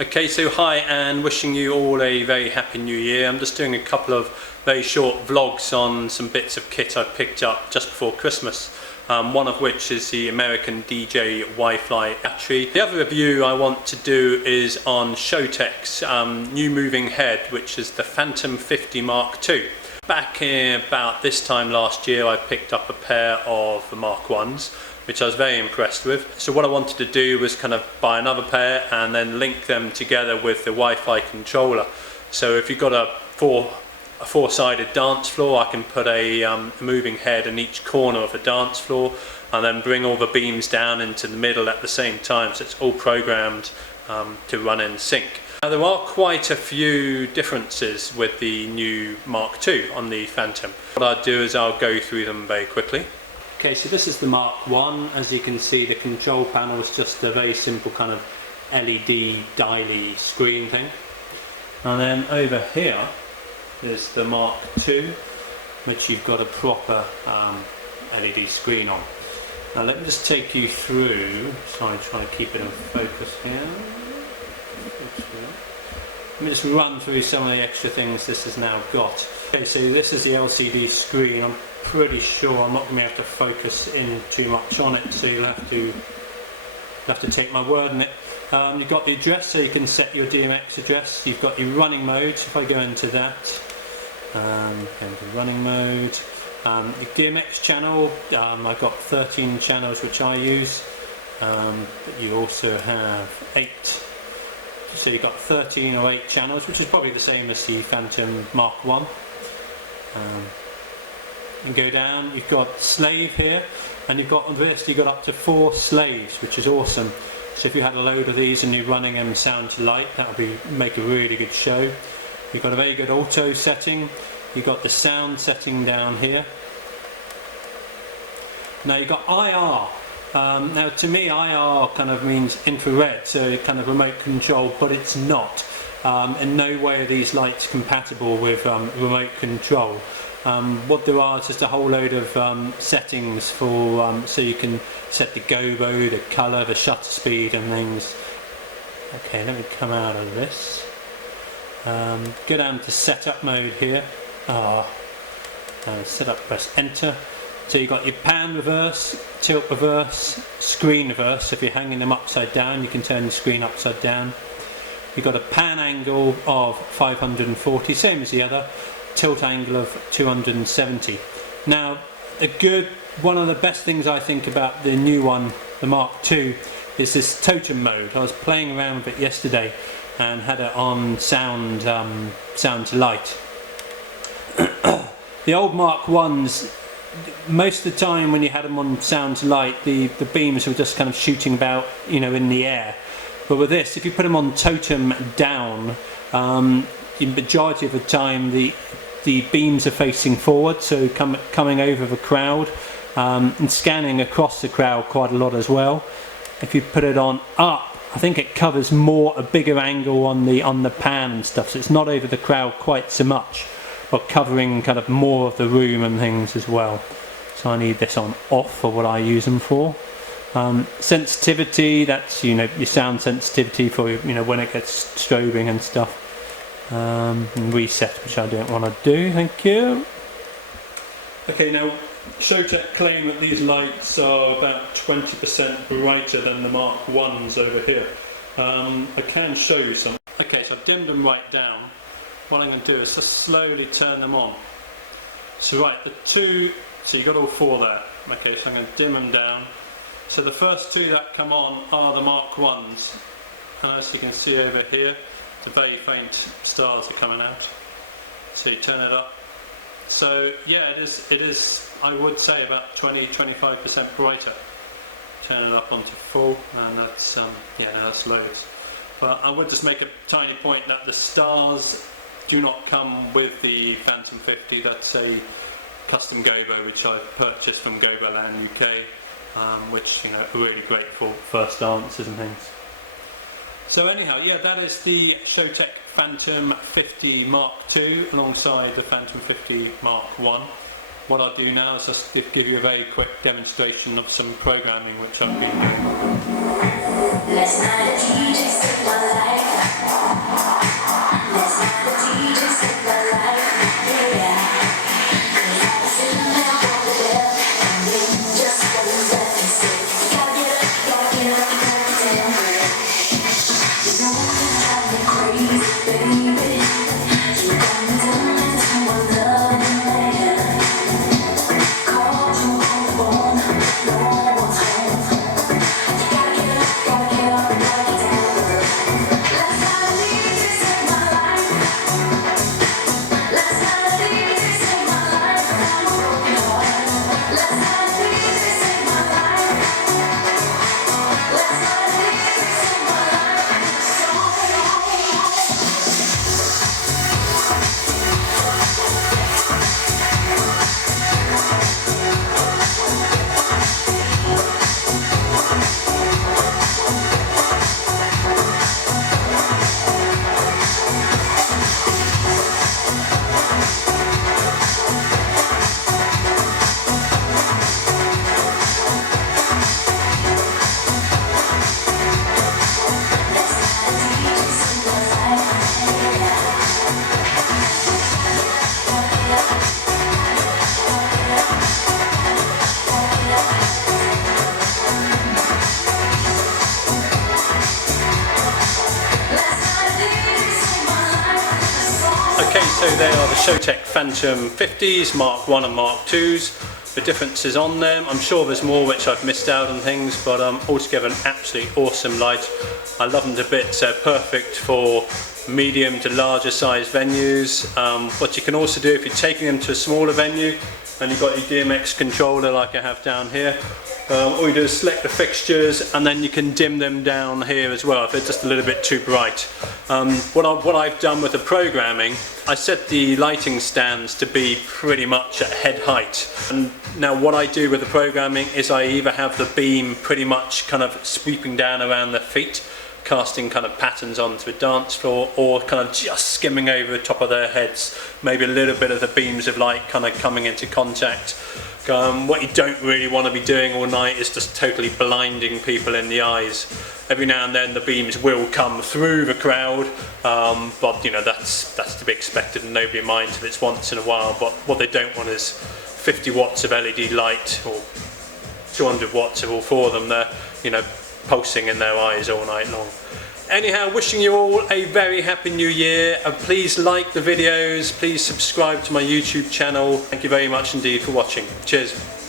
Okay, so hi and wishing you all a very happy new year. I'm just doing a couple of very short vlogs on some bits of kit I picked up just before Christmas. One of which is the American DJ Wi-Fi battery. The other review I want to do is on Showtec's new moving head, which is the Phantom 50 Mark II. Back in about this time last year I picked up a pair of the Mark 1s, which I was very impressed with. So what I wanted to do was kind of buy another pair and then link them together with the Wi-Fi controller. So if you've got a four-sided dance floor, I can put a moving head in each corner of the dance floor and then bring all the beams down into the middle at the same time, so it's all programmed to run in sync. Now there are quite a few differences with the new Mark II on the Phantom. What I'll do is I'll go through them very quickly. Okay, so this is the Mark 1. As you can see, the control panel is just a very simple kind of LED dially screen thing. And then over here is the Mark II, which you've got a proper LED screen on. Now let me just take you through, sorry, try to keep it in focus here. Let me just run through some of the extra things this has now got. Okay, so this is the LCD screen. I'm pretty sure I'm not going to be able to focus in too much on it, so you'll have to take my word on it. You've got the address, so you can set your DMX address. You've got your running mode, so if I go into that, into running mode. Your DMX channel, I've got 13 channels which I use, but you also have 8. So you've got 13 or 8 channels, which is probably the same as the Phantom Mark 1. And go down, you've got slave here, and you've got on this, you've got up to 4 slaves, which is awesome. So if you had a load of these and you're running them sound to light, that would make a really good show. You've got a very good auto setting. You've got the sound setting down here. Now you've got IR. Now to me IR kind of means infrared, so kind of remote control, but it's not. In no way are these lights compatible with remote control. What there are is just a whole load of settings for so you can set the gobo, the colour, the shutter speed and things. Okay, let me come out of this. Go down to setup mode here. Setup, press enter. So you've got your pan reverse, tilt reverse, screen reverse. So if you're hanging them upside down, you can turn the screen upside down. You've got a pan angle of 540, same as the other. Tilt angle of 270. Now, one of the best things I think about the new one, the Mark II, is this totem mode. I was playing around with it yesterday and had it on sound to light. The old Mark 1s, most of the time when you had them on sound to light, the beams were just kind of shooting about, you know, in the air. But with this, if you put them on totem down, the majority of the time the beams are facing forward, so coming over the crowd and scanning across the crowd quite a lot as well. If you put it on up, I think it covers a bigger angle on the pan and stuff, so it's not over the crowd quite so much, but covering kind of more of the room and things as well. So I need this on off for what I use them for. Sensitivity, that's, you know, your sound sensitivity for, you know, when it gets strobing and stuff. And reset, which I don't want to do, thank you. Okay, now Showtec claim that these lights are about 20% brighter than the Mark 1s over here. I can show you some. Okay, so I've dimmed them right down. What I'm going to do is just slowly turn them on. So right, so you've got all 4 there. Okay, so I'm going to dim them down. So the first 2 that come on are the Mark 1s. And as you can see over here, the very faint stars are coming out. So you turn it up. So yeah, it is I would say about 20-25% brighter. Turn it up onto full, and that's yeah, that's loads. But I would just make a tiny point that the stars do not come with the Phantom 50. That's a custom gobo which I purchased from Goboland UK, which, you know, are really great for first dances and things. So anyhow, yeah, that is the Showtec Phantom 50 Mark II alongside the Phantom 50 Mark I. What I'll do now is just give you a very quick demonstration of some programming which I've been doing. Okay, so they are the Showtec Phantom 50s, Mark 1 and Mark 2s. The differences on them, I'm sure there's more which I've missed out on things, but altogether an absolutely awesome light. I love them to bits, they're perfect for medium to larger size venues. What you can also do if you're taking them to a smaller venue and you've got your DMX controller like I have down here, all you do is select the fixtures and then you can dim them down here as well if they're just a little bit too bright. What I've done with the programming, I set the lighting stands to be pretty much at head height. And now what I do with the programming is I either have the beam pretty much kind of sweeping down around their feet, casting kind of patterns onto the dance floor, or kind of just skimming over the top of their heads, maybe a little bit of the beams of light kind of coming into contact. What you don't really want to be doing all night is just totally blinding people in the eyes. Every now and then the beams will come through the crowd, but you know that's to be expected and nobody minds if it's once in a while. But what they don't want is 50 watts of LED light or 200 watts of all four of them. They're, you know, pulsing in their eyes all night long. Anyhow, wishing you all a very happy new year, and please like the videos, please subscribe to my YouTube channel. Thank you very much indeed for watching. Cheers.